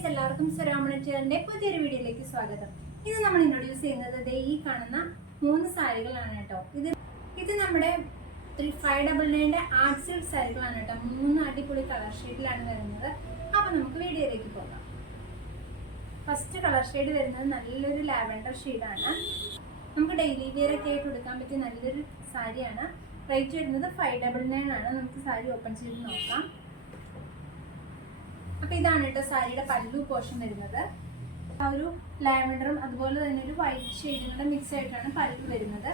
Guys എല്ലാവർക്കും സുരാമണിച്ചേറിന്റെ പുതിയൊരു വീഡിയോയിലേക്ക് സ്വാഗതം. ഇത് നമ്മൾ ഇൻട്രൊഡ്യൂസ് ചെയ്യുന്നത് ഈ കാണുന്ന മൂന്ന് സാരികളാണ് കേട്ടോ. ഇത് ഇത് നമ്മുടെ ത്രീ ഫൈവ് ഡബിൾ നയന്റെ ആർട്ട് സിൽക്ക് സാരികളാണ് കേട്ടോ. മൂന്ന് അടിപൊളി കളർ ഷെയ്ഡിലാണ് വരുന്നത്. അപ്പൊ നമുക്ക് വീഡിയോയിലേക്ക് പോകാം. ഫസ്റ്റ് കളർ ഷെയ്ഡ് വരുന്നത് നല്ലൊരു ലാവൻഡർ ഷെയ്ഡാണ് നമുക്ക് ഡെയിലി വെയർ ഒക്കെ ആയിട്ട് കൊടുക്കാൻ പറ്റിയ നല്ലൊരു സാരിയാണ്. റേറ്റ് വരുന്നത് ഫൈവ് ഡബിൾ നയൻ ആണ്. നമുക്ക് സാരി ഓപ്പൺ ചെയ്ത് നോക്കാം. അപ്പൊ ഇതാണ് കേട്ടോ സാരിയുടെ പല്ലു പോർഷൻ വരുന്നത്. ഒരു ലാവൻഡറും അതുപോലെ തന്നെ ഒരു വൈറ്റ് ഷെയ്ഡും കൂടെ മിക്സ് ആയിട്ടാണ് പല്ലു വരുന്നത്.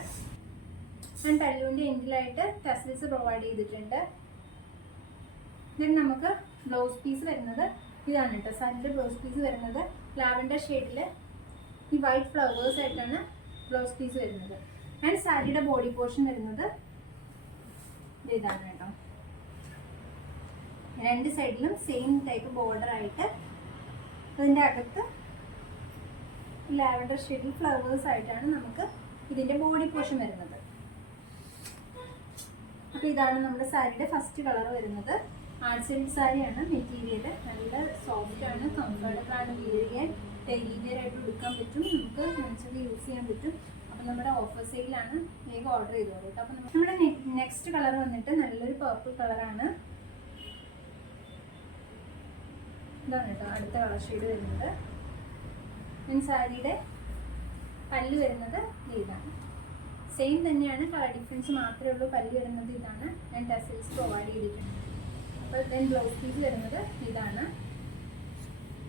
ഞാൻ പല്ലുവിന്റെ എൻഡിലായിട്ട് ടെസൽസ് പ്രൊവൈഡ് ചെയ്തിട്ടുണ്ട്. നമുക്ക് ബ്ലൗസ് പീസ് വരുന്നത്. ഇതാണ് കേട്ടോ സാരിയുടെ ബ്ലൗസ് പീസ് വരുന്നത്. ലാവൻഡർ ഷെയ്ഡിൽ ഈ വൈറ്റ് ഫ്ലവേഴ്സ് ആയിട്ടാണ് ബ്ലൗസ് പീസ് വരുന്നത്. ആൻഡ് സാരിയുടെ ബോഡി പോർഷൻ വരുന്നത്. ഇത് ഇതാണ് രണ്ട് സൈഡിലും സെയിം ടൈപ്പ് ബോർഡർ ആയിട്ട് അതിന്റെ അകത്ത് ലാവൻഡർ ഷെയ്ഡിൽ ഫ്ലവേഴ്സ് ആയിട്ടാണ് നമുക്ക് ഇതിന്റെ ബോഡി പോർഷൻ വരുന്നത്. അപ്പോൾ ഇതാണ് നമ്മുടെ സാരിയുടെ ഫസ്റ്റ് കളർ വരുന്നത്. ആർട്ട് സാരിയാണ് മെറ്റീരിയൽ നല്ല സോഫ്റ്റ് ആണ് കംഫർട്ടബിൾ ആണ് വിയർ ചെയ്യാൻ ആയിട്ട് എടുക്കാൻ പറ്റും നമുക്ക് മനസ്സിൽ യൂസ് ചെയ്യാൻ പറ്റും. അപ്പം നമ്മുടെ ഓഫർ സെയിലാണ് വേഗം ഓർഡർ ചെയ്തോളൂ കേട്ടോ. അപ്പം നമ്മുടെ നെക്സ്റ്റ് കളർ വന്നിട്ട് നല്ലൊരു പർപ്പിൾ കളറാണ് ഇതാണ് കേട്ടോ അടുത്ത കളർ ഷെയ്ഡ് വരുന്നത്. ഞാൻ സാരിയുടെ പല്ല് വരുന്നത് ഇതാണ്. സെയിം തന്നെയാണ് കളർ ഡിഫറൻസ് മാത്രമേ ഉള്ളൂ. പല്ല് വരുന്നത് ഇതാണ്. ഞാൻ ടെസൽസ് പ്രൊവൈഡ് ചെയ്തിട്ടുണ്ട്. അപ്പോൾ ദെൻ ബ്ലൗസ് പീസ് വരുന്നത് ഇതാണ്.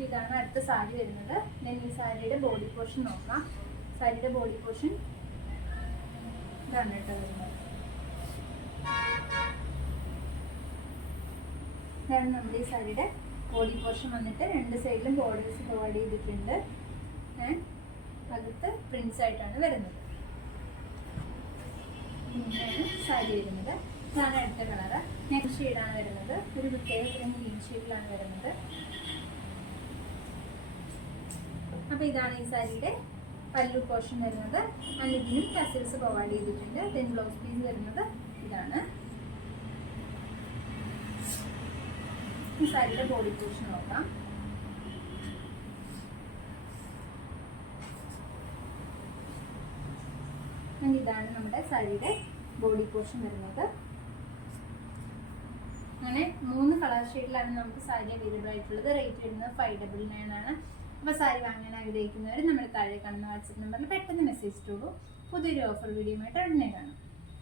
ഇതാണ് അടുത്ത സാരി വരുന്നത്. ദെൻ ഈ സാരിയുടെ ബോഡി പോർഷൻ നോക്കാം. സാരിയുടെ ബോഡി പോർഷൻ ഇതാണ് കേട്ടോ വരുന്നത്. ഇതാണ് നമ്മുടെ ഈ സാരിയുടെ ബോഡി പോർഷൻ വന്നിട്ട് രണ്ട് സൈഡിലും ബോർഡേഴ്സ് പ്രൊവൈഡ് ചെയ്തിട്ടുണ്ട്. അകത്ത് പ്രിന്റ്സ് ആയിട്ടാണ് വരുന്നത്. സാരി വരുന്നത്. ഇതാണ് അടുത്ത കളറ് നെക്സ്റ്റ് ഷെയ്ഡാണ് വരുന്നത്. ഒരു പ്രത്യേക ഗ്രീൻ ഷെയ്ഡിലാണ് വരുന്നത്. അപ്പൊ ഇതാണ് ഈ സാരിയുടെ പല്ലു പോർഷൻ വരുന്നത്. അല്ലെങ്കിൽ കസിൽസ് പ്രൊവൈഡ് ചെയ്തിട്ടുണ്ട്. ബ്ലൗസ് പീസ് വരുന്നത് ഇതാണ്. ഈ ബോഡി പോർഷൻ നോക്കാം. ഇതാണ് നമ്മുടെ സാരിയുടെ ബോഡി പോർഷൻ വരുന്നത്. അങ്ങനെ മൂന്ന് കളർ ഷെയ്ഡിലാണ് നമുക്ക് സാരി അവൈലബിൾ ആയിട്ടുള്ളത്. റേറ്റ് വരുന്നത് ഫൈവ് ഡബിൾ നയൻ ആണ്. അപ്പോൾ സാരി വാങ്ങാൻ ആഗ്രഹിക്കുന്നവർ നമ്മുടെ താഴെ കാണുന്ന വാട്സപ്പ് നമ്പറിൽ പെട്ടെന്ന് മെസ്സേജ് ഇട്ടോളൂ. പുതിയൊരു ഓഫർ വീഡിയോ ആയിട്ട് ഉടനെ കാണാം.